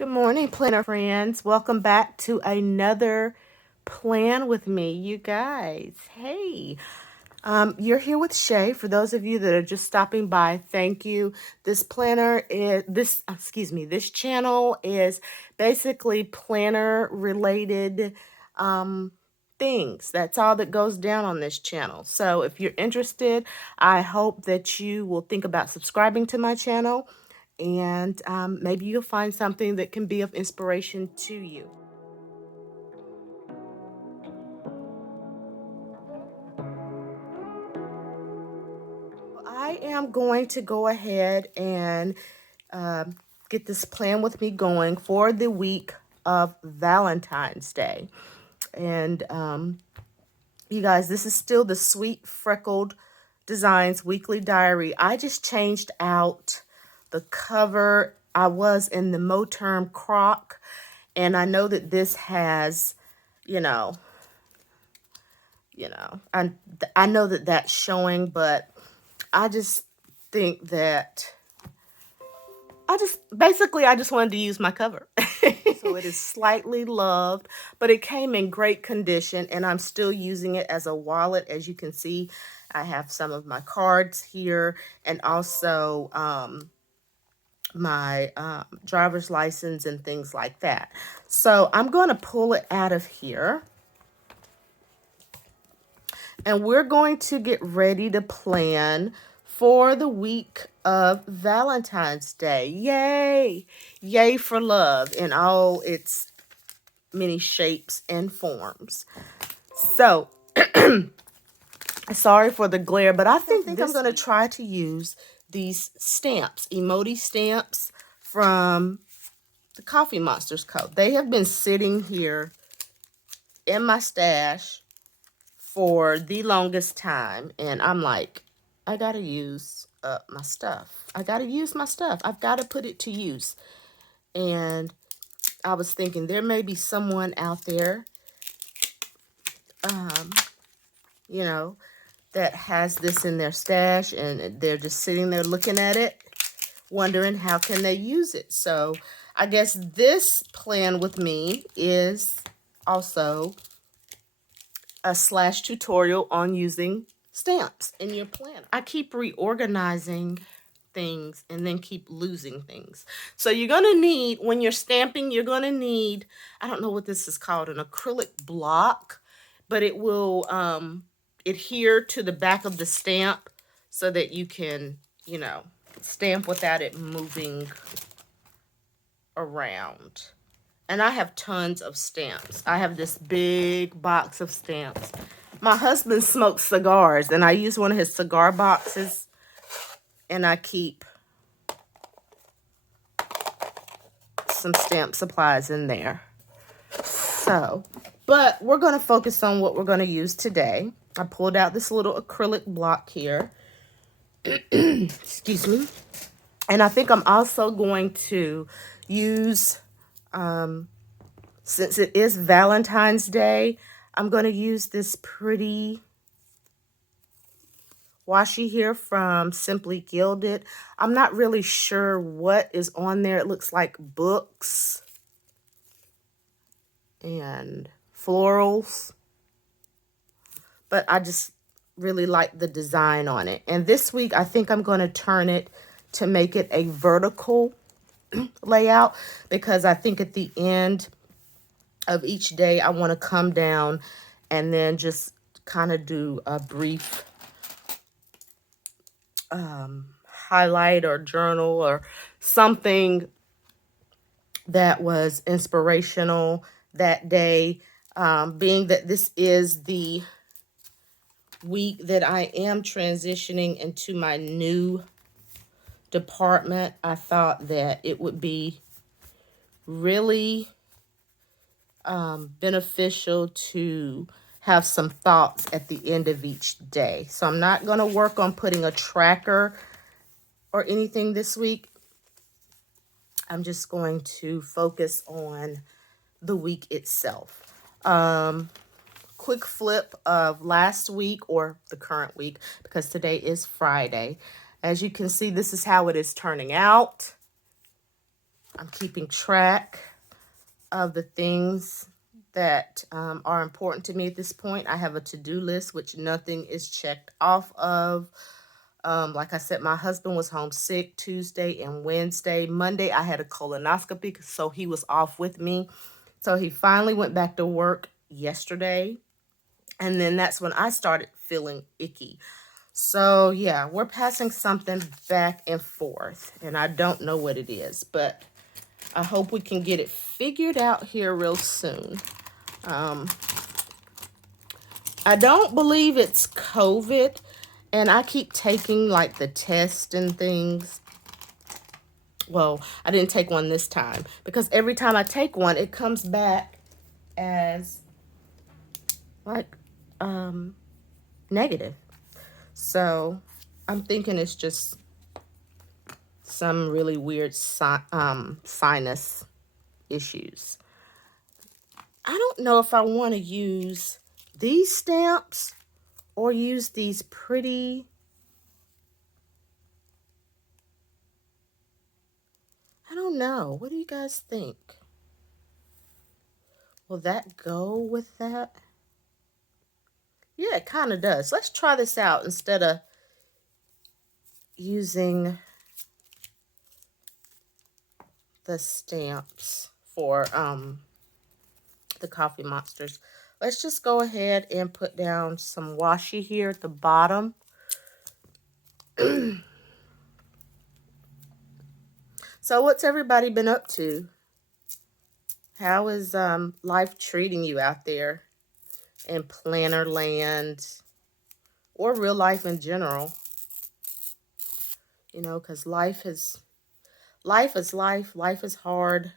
Good morning, planner friends. Welcome back to another plan with me, you guys. Hey, you're here with Shay. For those of you that are just stopping by, thank you. This this channel is basically planner related things. That's all that goes down on this channel. So if you're interested, I hope that you will think about subscribing to my channel, and maybe you'll find something that can be of inspiration to you. I am going to go ahead and get this plan with me going for the week of Valentine's Day. And you guys, this is still the Sweet Freckled Designs weekly diary. I just changed out the cover. I was in the Moterm Croc, and I know that this has, I know that that's showing, but I just think that I just wanted to use my cover. So it is slightly loved, but it came in great condition, and I'm still using it as a wallet. As you can see, I have some of my cards here, and also my driver's license and things like that. So I'm going to pull it out of here, and we're going to get ready to plan for the week of Valentine's Day. Yay! Yay for love in all its many shapes and forms. So, sorry for the glare, but I think I'm going to try to use these stamps, emoji stamps from the Coffee Monsters Co. They have been sitting here in my stash for the longest time, and I'm like, I gotta use my stuff. I gotta use my stuff. I've got to put it to use. And I was thinking there may be someone out there, that has this in their stash, and they're just sitting there looking at it, wondering how can they use it. So I guess this plan with me is also a / tutorial on using stamps in your planner. I keep reorganizing things and then keep losing things. So you're going to need, when you're stamping, you're going to need, I don't know what this is called, an acrylic block, but it will adhere to the back of the stamp so that you can, stamp without it moving around. And I have tons of stamps. I have this big box of stamps. My husband smokes cigars, and I use one of his cigar boxes, and I keep some stamp supplies in there. So, but we're going to focus on what we're going to use today. I pulled out this little acrylic block here. Excuse me. And I think I'm also going to use, since it is Valentine's Day, I'm going to use this pretty washi here from Simply Gilded. I'm not really sure what is on there. It looks like books and florals, but I just really like the design on it. And this week, I think I'm going to turn it to make it a vertical layout, because I think at the end of each day, I want to come down and then just kind of do a brief highlight or journal or something that was inspirational that day. Being that this is the week that I am transitioning into my new department, I thought that it would be really beneficial to have some thoughts at the end of each day. So I'm not going to work on putting a tracker or anything this week. I'm just going to focus on the week itself. Quick flip of last week, or the current week, because today is Friday. As you can see, this is how it is turning out. I'm keeping track of the things that are important to me at this point. I have a to-do list, which nothing is checked off of. Like I said, my husband was home sick Tuesday and Wednesday. Monday, I had a colonoscopy, so he was off with me. So he finally went back to work yesterday. And then that's when I started feeling icky. So yeah, we're passing something back and forth. And I don't know what it is, but I hope we can get it figured out here real soon. I don't believe it's COVID. And I keep taking like the test and things. Well, I didn't take one this time because every time I take one, it comes back as like negative. So I'm thinking it's just some really weird sinus issues. I don't know if I want to use these stamps or use these pretty, I don't know. What do you guys think? Will that go with that? Yeah, it kind of does. Let's try this out instead of using the stamps for the Coffee Monsters. Let's just go ahead and put down some washi here at the bottom. So what's everybody been up to? How is life treating you out there in planner land or real life in general? You know, because life is life. Life is hard.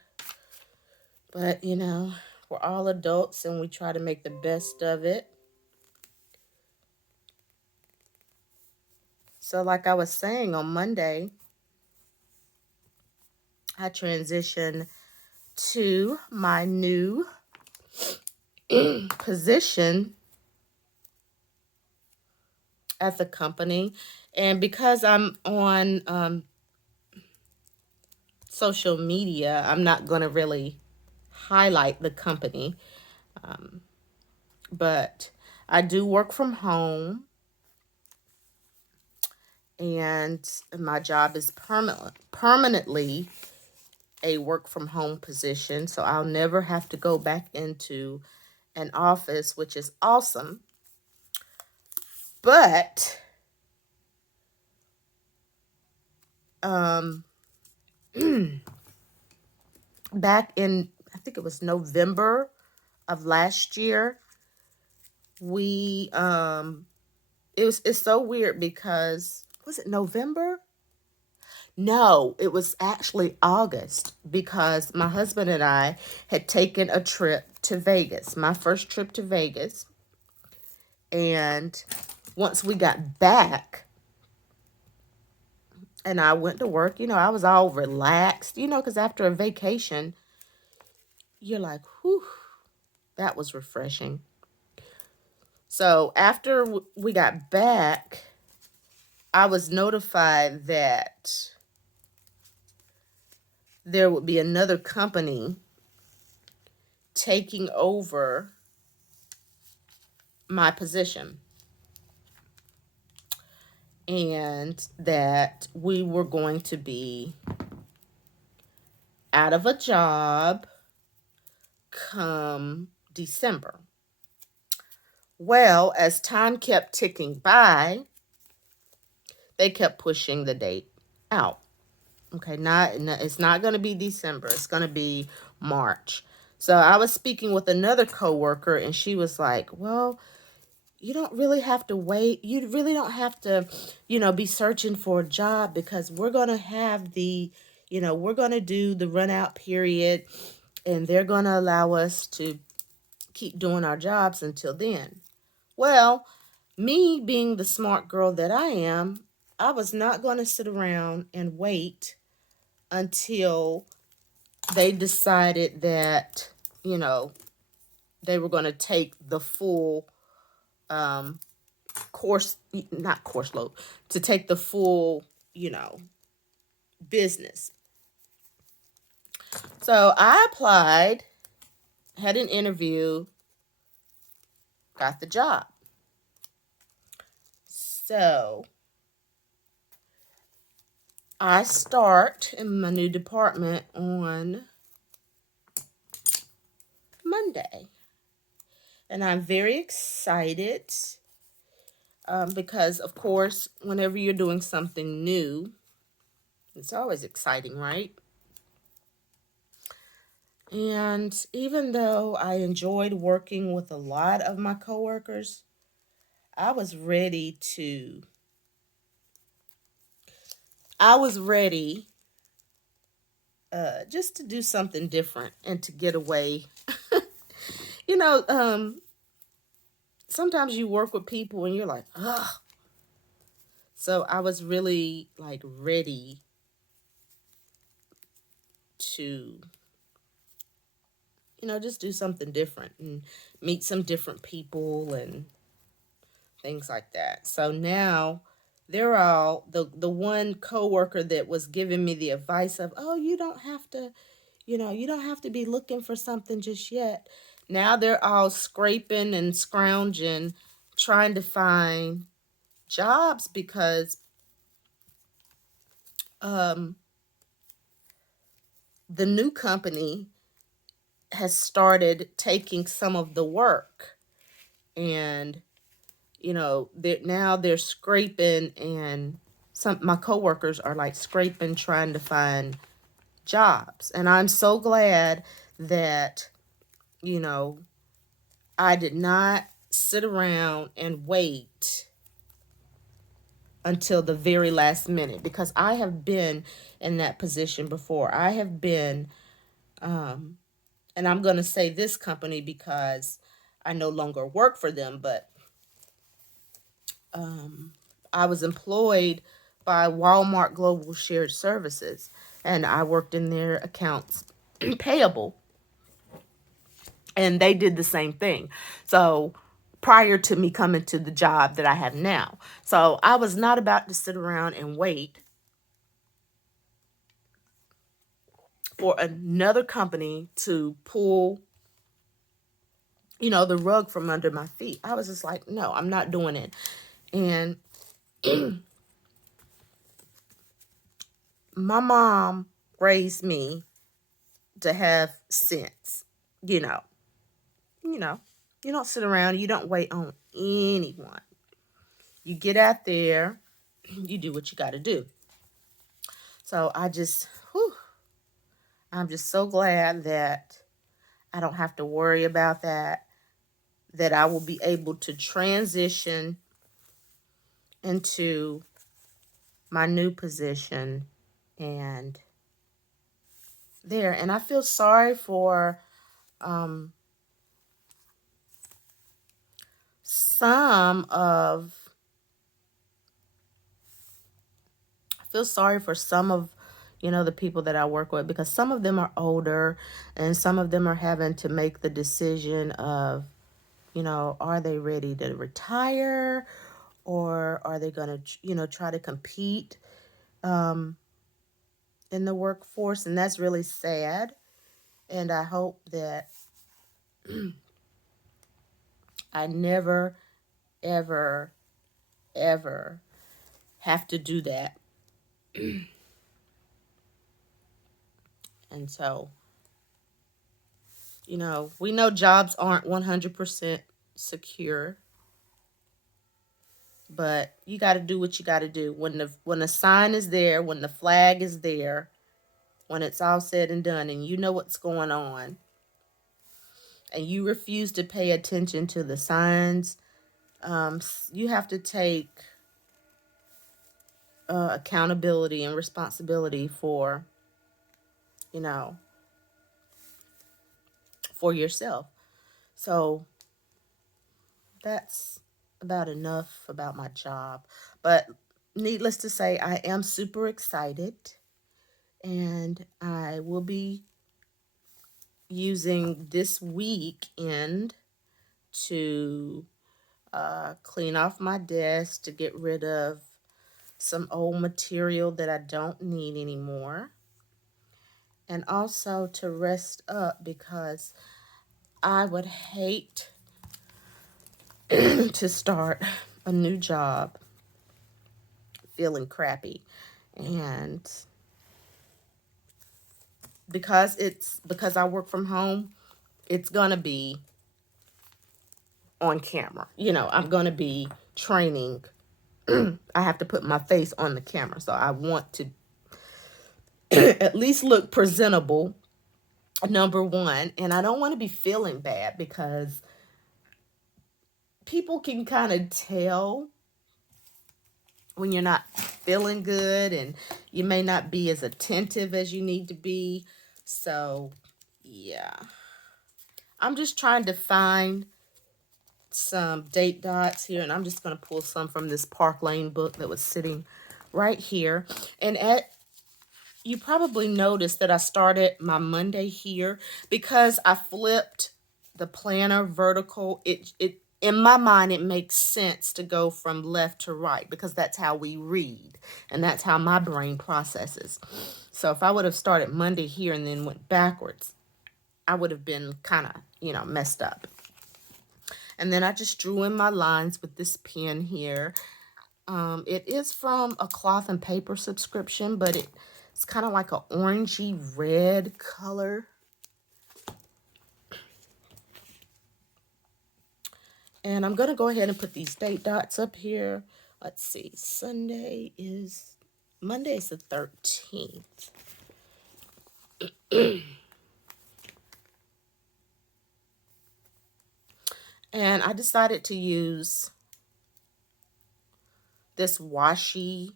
But, you know, we're all adults and we try to make the best of it. So like I was saying, on Monday, I transitioned to my new position at the company. And because I'm on social media, I'm not going to really highlight the company. But I do work from home. And my job is permanently a work from home position. So I'll never have to go back into an office, which is awesome. But back in, I think it was November of last year, it's so weird because, was it November? No, it was actually August, because my husband and I had taken a trip to Vegas, my first trip to Vegas. And once we got back and I went to work, you know, I was all relaxed, you know, because after a vacation, you're like, whew, that was refreshing. So after we got back, I was notified that there would be another company taking over my position, and that we were going to be out of a job come December. Well, as time kept ticking by, they kept pushing the date out. Okay, it's not going to be December. It's going to be March. So I was speaking with another coworker, and she was like, well, you don't really have to wait. You really don't have to, you know, be searching for a job, because we're going to have we're going to do the run out period, and they're going to allow us to keep doing our jobs until then. Well, me being the smart girl that I am, I was not going to sit around and wait until they decided that, you know, they were going to take the full course load, to take the full, you know, business. So I applied, had an interview, got the job. So I start in my new department on Monday. And I'm very excited because, of course, whenever you're doing something new, it's always exciting, right? And even though I enjoyed working with a lot of my coworkers, I was ready just to do something different and to get away. you know, um, Sometimes you work with people and you're like, ugh. So I was really like ready to, just do something different and meet some different people and things like that. So now they're all the one coworker that was giving me the advice of, oh, you don't have to, you don't have to be looking for something just yet. Now they're all scraping and scrounging, trying to find jobs because um, the new company has started taking some of the work, and they're scraping, and some my coworkers are like scraping trying to find jobs. And I'm so glad that you know I did not sit around and wait until the very last minute, because I have been in that position before. I have been and I'm going to say this company because I no longer work for them, but I was employed by Walmart Global Shared Services, and I worked in their accounts payable, and they did the same thing. So prior to me coming to the job that I have now. So I was not about to sit around and wait for another company to pull, the rug from under my feet. I was just like, no, I'm not doing it. And my mom raised me to have sense. You know, you know, you don't sit around, you don't wait on anyone. You get out there, you do what you got to do. So I'm just so glad that I don't have to worry about that I will be able to transition into my new position and there. And I feel sorry for um, some of, I feel sorry for some of, the people that I work with, because some of them are older and some of them are having to make the decision of, are they ready to retire, or are they going to, try to compete um, in the workforce? And that's really sad. And I hope that I never, ever, ever have to do that. And so, we know jobs aren't 100% secure, but you got to do what you got to do. When the sign is there, when the flag is there, when it's all said and done, and you know what's going on, and you refuse to pay attention to the signs, you have to take accountability and responsibility for, you know, for yourself. So that's about enough about my job. But needless to say, I am super excited, and I will be using this weekend to clean off my desk, to get rid of some old material that I don't need anymore. and also to rest up, because I would hate to start a new job feeling crappy. And because I work from home, it's gonna be on camera. You know, I'm gonna be training. I have to put my face on the camera, so I want to at least look presentable, number one. And I don't want to be feeling bad, because people can kind of tell when you're not feeling good, and you may not be as attentive as you need to be. So yeah, I'm just trying to find some date dots here, and I'm just going to pull some from this Park Lane book that was sitting right here. And you probably noticed that I started my Monday here because I flipped the planner vertical. It in my mind, it makes sense to go from left to right, because that's how we read, and that's how my brain processes. So if I would have started Monday here and then went backwards, I would have been kind of, messed up. And then I just drew in my lines with this pen here. It is from a cloth and paper subscription, but it's kind of like an orangey red color. And I'm going to go ahead and put these date dots up here. Let's see. Monday is the 13th. And I decided to use this washi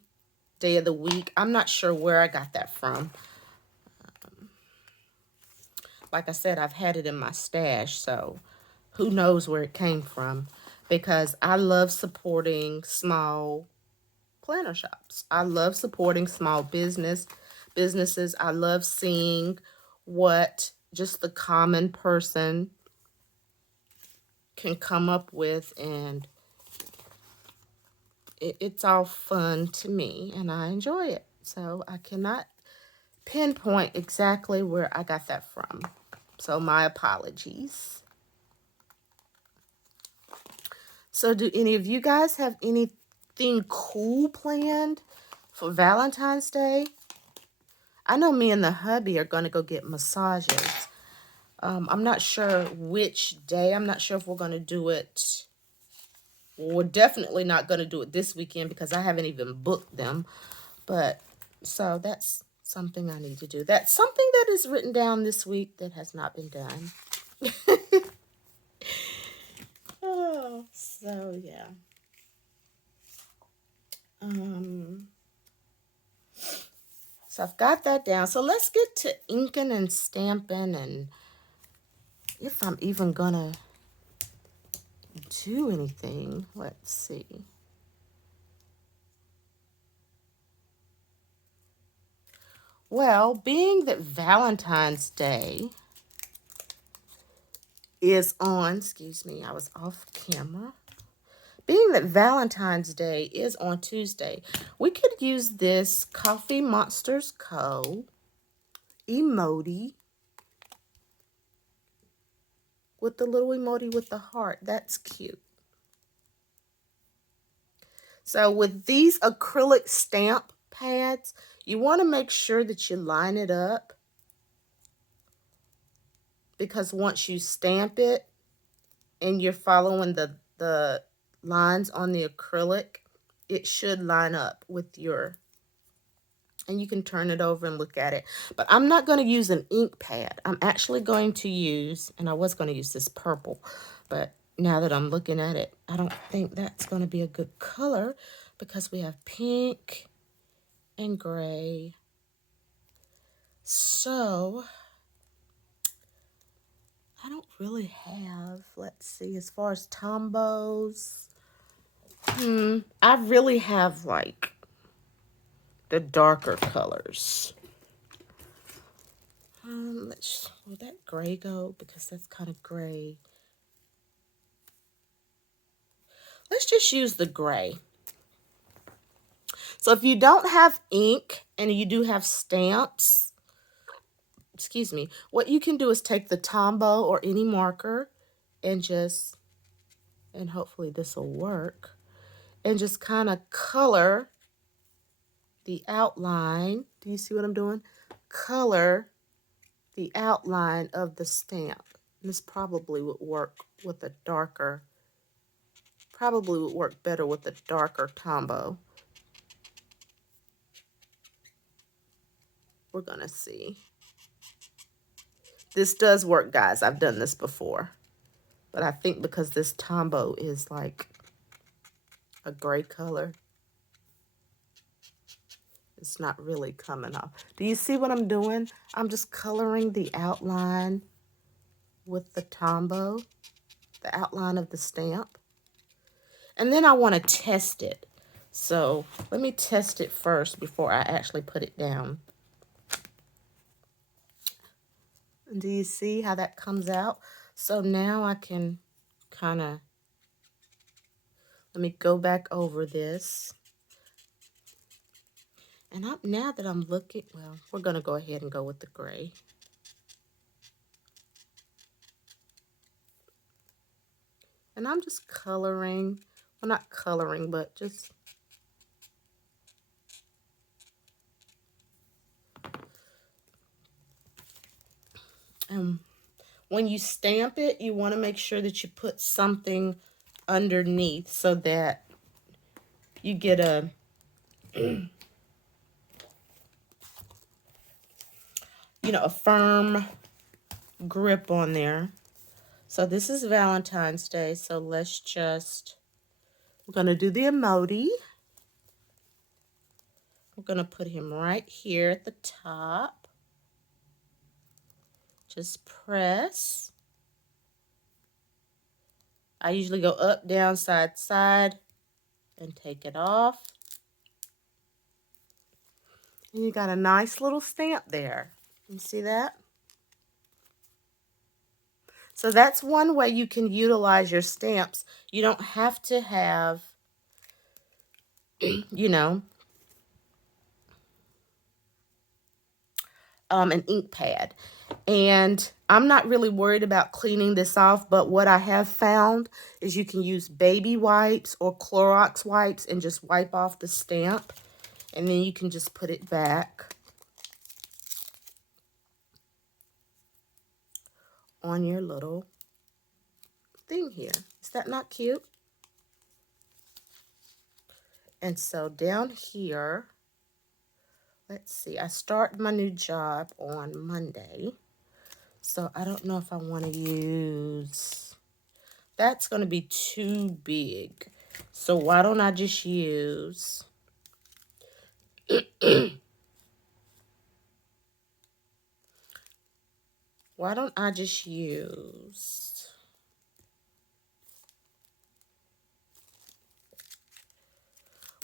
day of the week. I'm not sure where I got that from. Like I said, I've had it in my stash, so who knows where it came from, because I love supporting small planner shops. I love supporting small businesses. I love seeing what just the common person can come up with, and it's all fun to me, and I enjoy it. So I cannot pinpoint exactly where I got that from. So my apologies. So do any of you guys have anything cool planned for Valentine's Day? I know me and the hubby are going to go get massages. I'm not sure which day. I'm not sure if we're going to do it. We're definitely not going to do it this weekend, because I haven't even booked them. But so that's something I need to do. That's something that is written down this week that has not been done. Oh, so yeah. So I've got that down. So let's get to inking and stamping, and if I'm even gonna do anything. Let's see. Well, being that Valentine's Day is on, excuse me, I was off camera. Being that Valentine's Day is on Tuesday, we could use this Coffee Monsters Co. emoji with the little emoji with the heart. That's cute. So with these acrylic stamp pads, you want to make sure that you line it up, because once you stamp it and you're following the lines on the acrylic, it should line up with your, and you can turn it over and look at it. But I'm not going to use an ink pad. I'm actually going to use, and I was going to use this purple, but now that I'm looking at it, I don't think that's going to be a good color, because we have pink and gray. So I don't really have, let's see, as far as Tombows, I really have like the darker colors. Will that gray go? Because that's kind of gray. Let's just use the gray. So if you don't have ink and you do have stamps, excuse me, what you can do is take the Tombow or any marker and and hopefully this will work, and just kind of color the outline. Do you see what I'm doing? Color the outline of the stamp. This probably would work with a darker, probably would work better with a darker Tombow. We're gonna see. This does work, guys. I've done this before. But I think because this Tombow is like a gray color, it's not really coming off. Do you see what I'm doing? I'm just coloring the outline with the Tombow, the outline of the stamp. And then I want to test it. So let me test it first before I actually put it down. And do you see how that comes out? So now I can kind of, let me go back over this. And now that I'm looking, well, we're going to go ahead and go with the gray. And I'm just coloring, well, not coloring, but just when you stamp it, you want to make sure that you put something underneath so that you get a a firm grip on there. So this is Valentine's Day, so we're going to do the emoji. We're going to put him right here at the top. Just press. I usually go up, down, side, side, and take it off. And you got a nice little stamp there. You see that? So that's one way you can utilize your stamps. You don't have to have, an ink pad. And I'm not really worried about cleaning this off, but what I have found is you can use baby wipes or Clorox wipes and just wipe off the stamp. And then you can just put it back on your little thing here. Is that not cute? And so down here, let's see, I start my new job on Monday. So I don't know if I want to use, that's going to be too big. So why don't I just use,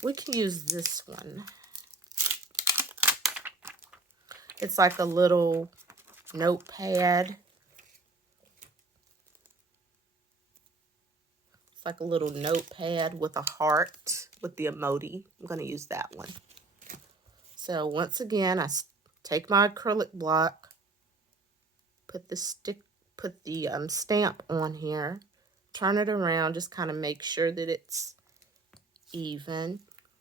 we can use this one. It's like a little notepad. It's like a little notepad with a heart with the emoji. I'm going to use that one. So once again, I take my acrylic block, put the stamp on here, turn it around, just kind of make sure that it's even.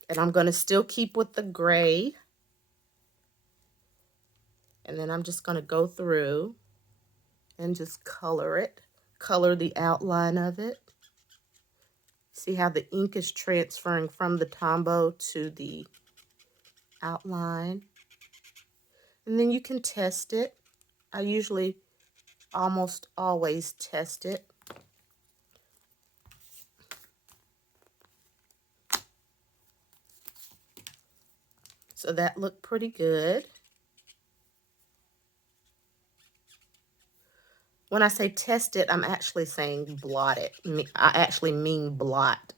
And I'm going to still keep with the gray. And then I'm just going to go through and just color it, color the outline of it. See how the ink is transferring from the Tombow to the outline. And then you can test it. I usually almost always test it. So that looked pretty good. When I say test it, I'm actually saying blot it. I actually mean blot.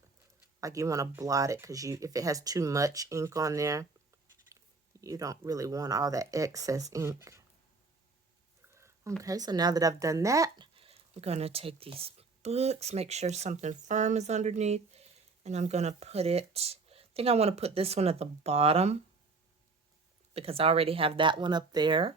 Like you want to blot it because if it has too much ink on there, you don't really want all that excess ink. Okay, so now that I've done that, I'm going to take these books, make sure something firm is underneath, and I'm going to put it, I think I want to put this one at the bottom because I already have that one up there.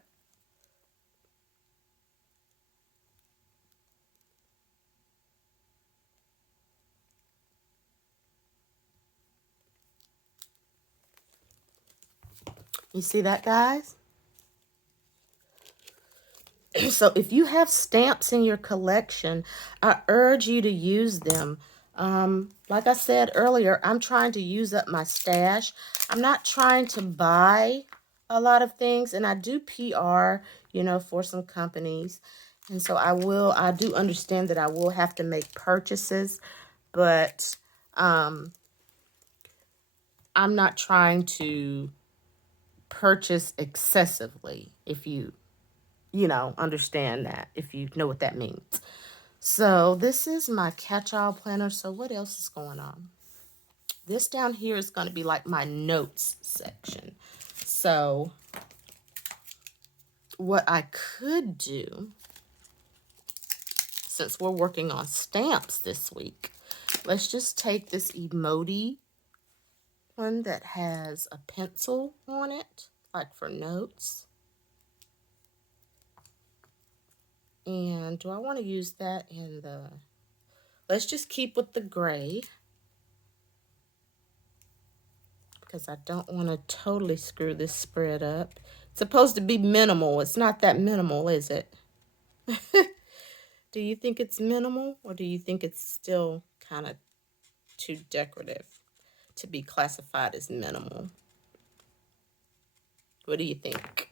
You see that, guys? So if you have stamps in your collection, I urge you to use them. Like I said earlier, I'm trying to use up my stash. I'm not trying to buy a lot of things, and I do PR, you know, for some companies. And so I do understand that I will have to make purchases, but I'm not trying to purchase excessively, if you know, understand that, if you know what that means. So this is my catch-all planner. So what else is going on? This down here is going to be like my notes section. So what I could do, since we're working on stamps this week, let's just take this emoji one that has a pencil on it, like for notes. And do I want to use that in the, let's just keep with the gray, because I don't want to totally screw this spread up. It's supposed to be minimal. It's not that minimal, is it? Do you think it's minimal, or do you think it's still kind of too decorative to be classified as minimal? What do you think?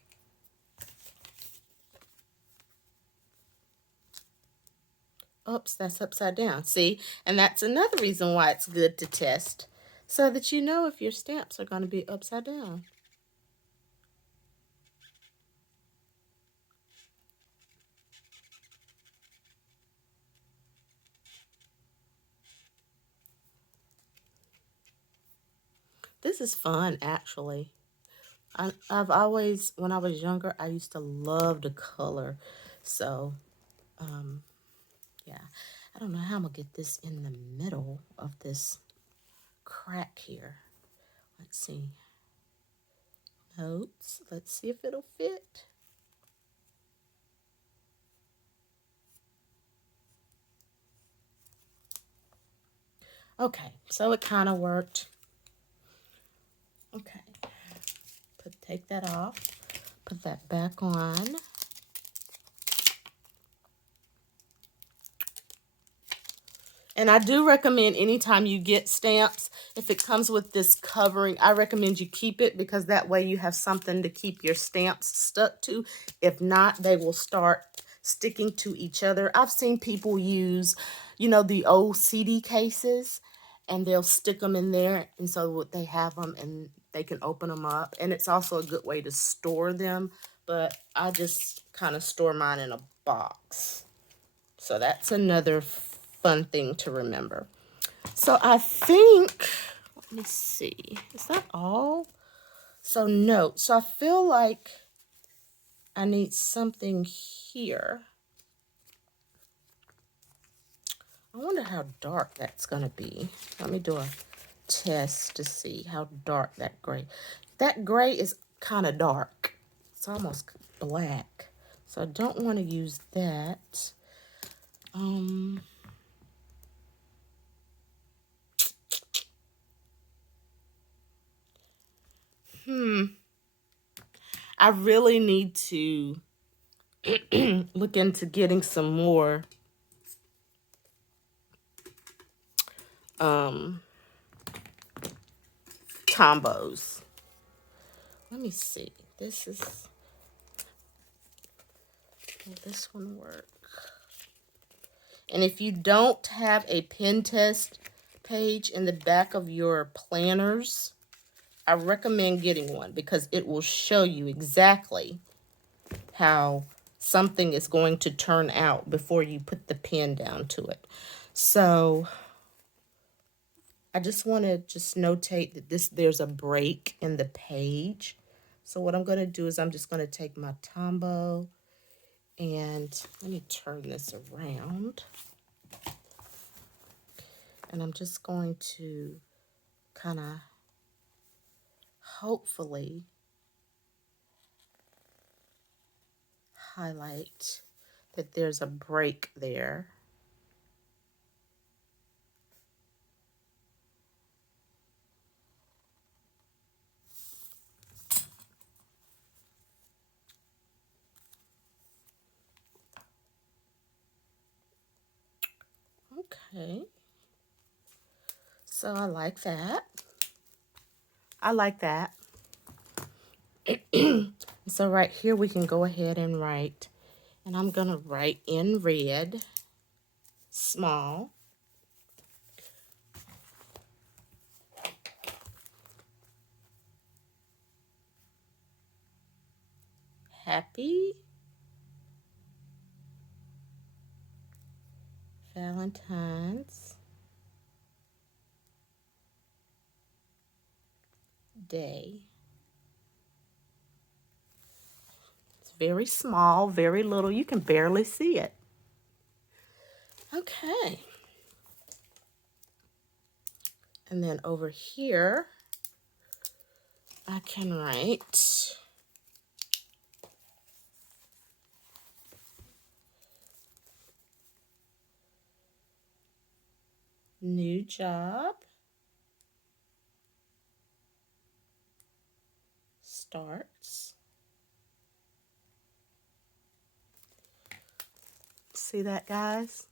Oops, that's upside down. See? And that's another reason why it's good to test, so that you know if your stamps are going to be upside down. This is fun, actually. I've always, when I was younger, I used to love the color. So, yeah. I don't know how I'm going to get this in the middle of this crack here. Let's see. Notes. Let's see if it'll fit. Okay, so it kind of worked. Okay. Take that off. Put that back on. And I do recommend anytime you get stamps, if it comes with this covering, I recommend you keep it, because that way you have something to keep your stamps stuck to. If not, they will start sticking to each other. I've seen people use, you know, the old CD cases, and they'll stick them in there, and so they have them and they can open them up. And it's also a good way to store them, but I just kind of store mine in a box. So that's another fun thing to remember. So I think, let me see, is that all? So no, so I feel like I need something here. I wonder how dark that's gonna be. Let me do a test to see how dark that gray. That gray is kind of dark. It's almost black. So I don't want to use that. I really need to look into getting some more Tombows. Let me see. Will this one work? And if you don't have a pen test page in the back of your planners, I recommend getting one, because it will show you exactly how something is going to turn out before you put the pen down to it. So I just want to notate that there's a break in the page. So what I'm going to do is I'm just going to take my Tombow, and let me turn this around. And I'm just going to kind of hopefully highlight that there's a break there. Okay. So I like that. I like that. So right here we can go ahead and write. And I'm going to write in red, small. Happy Valentine's Day. It's very small, very little. You can barely see it. Okay. And then over here, I can write new job starts. See that, guys?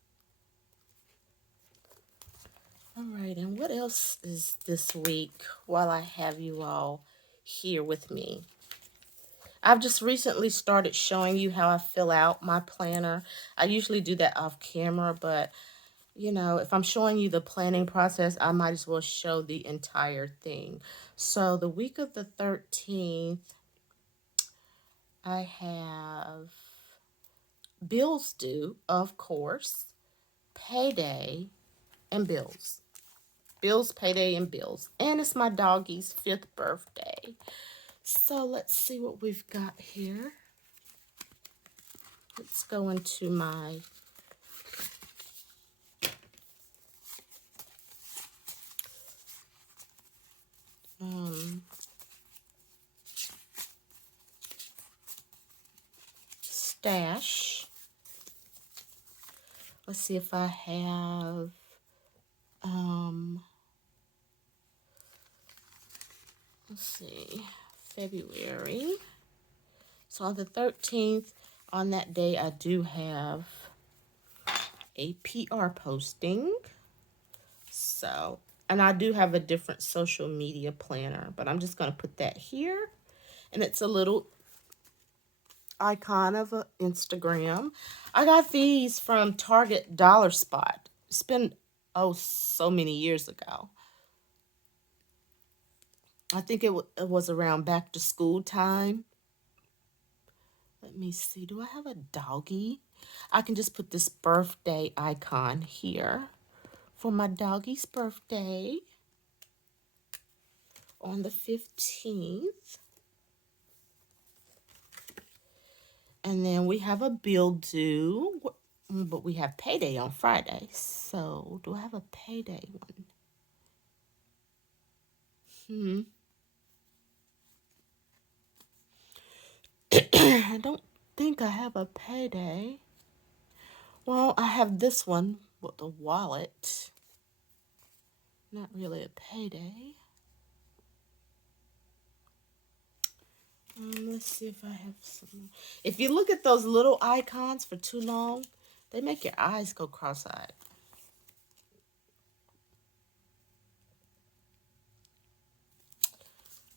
All right, and what else is this week while I have you all here with me? I've just recently started showing you how I fill out my planner. I usually do that off camera, but you know, if I'm showing you the planning process, I might as well show the entire thing. So the week of the 13th, I have bills due, of course, payday, and bills. Bills, payday, and bills. And it's my doggy's 5th birthday. So let's see what we've got here. Let's go into my stash. Let's see if I have let's see, February. So on the 13th, on that day, I do have a PR posting. So, and I do have a different social media planner, but I'm just going to put that here. And it's a little icon of an Instagram. I got these from Target Dollar Spot. It's been, oh, so many years ago. I think it was around back to school time. Let me see. Do I have a doggy? I can just put this birthday icon here for my doggy's birthday on the 15th. And then we have a bill due, but we have payday on Friday. So do I have a payday one? I don't think I have a payday. Well, I have this one with the wallet. Not really a payday. Let's see if I have some. If you look at those little icons for too long, they make your eyes go cross-eyed.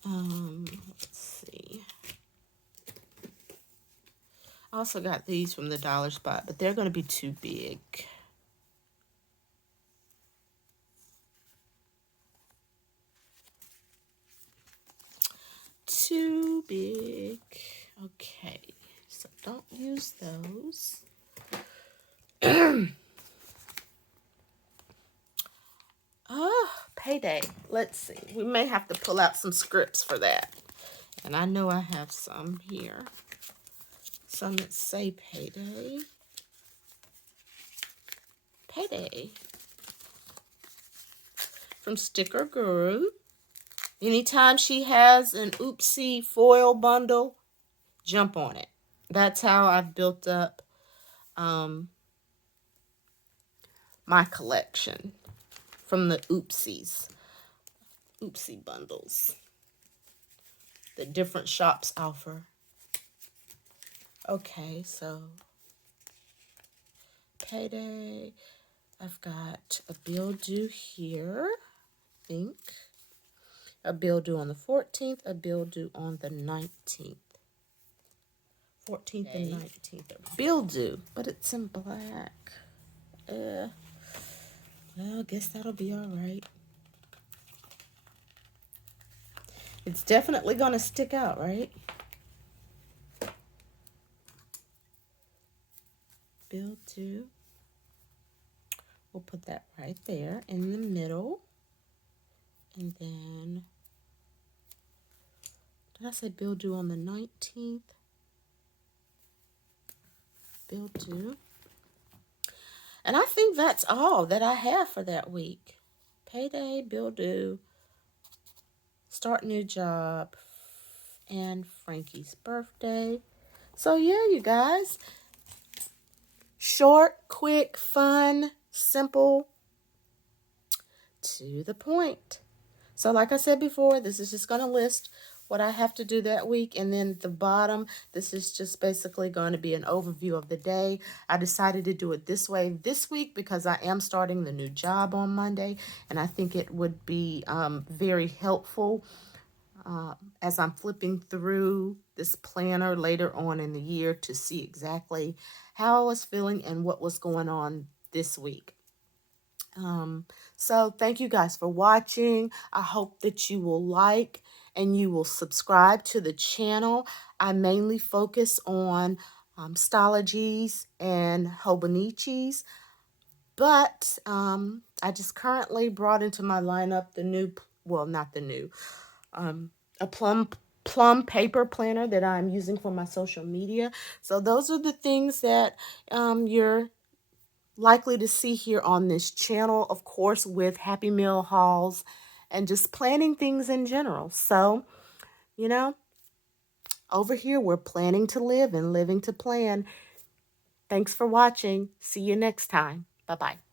Let's see. I also got these from the Dollar Spot, but they're going to be too big. Too big. Okay, so don't use those. Payday. Let's see. We may have to pull out some scripts for that. And I know I have some here. Some that say payday. Payday. From Sticker Guru. Anytime she has an oopsie foil bundle, jump on it. That's how I've built up my collection from the oopsie bundles that different shops offer. Okay, so payday. I've got a bill due here, I think. A bill due on the 14th, a bill due on the 19th. 14th and 19th are bill due, but it's in black. Well, I guess that'll be all right. It's definitely going to stick out, right? Bill due. We'll put that right there in the middle. And then, did I say bill due on the 19th? Bill due. And I think that's all that I have for that week. Payday, bill due, start new job, and Frankie's birthday. So yeah, you guys. Short, quick, fun, simple, to the point. So like I said before, this is just going to list what I have to do that week. And then at the bottom, this is just basically going to be an overview of the day. I decided to do it this way this week because I am starting the new job on Monday. And I think it would be very helpful as I'm flipping through this planner later on in the year to see exactly how I was feeling and what was going on this week. So thank you guys for watching. I hope that you will like and you will subscribe to the channel. I mainly focus on Stylogies and Hobonichis, but I just currently brought into my lineup the new, well, not the new, a plum paper planner that I'm using for my social media. So those are the things that you're likely to see here on this channel, of course, with Happy Meal hauls and just planning things in general. So, you know, over here, we're planning to live and living to plan. Thanks for watching. See you next time. Bye-bye.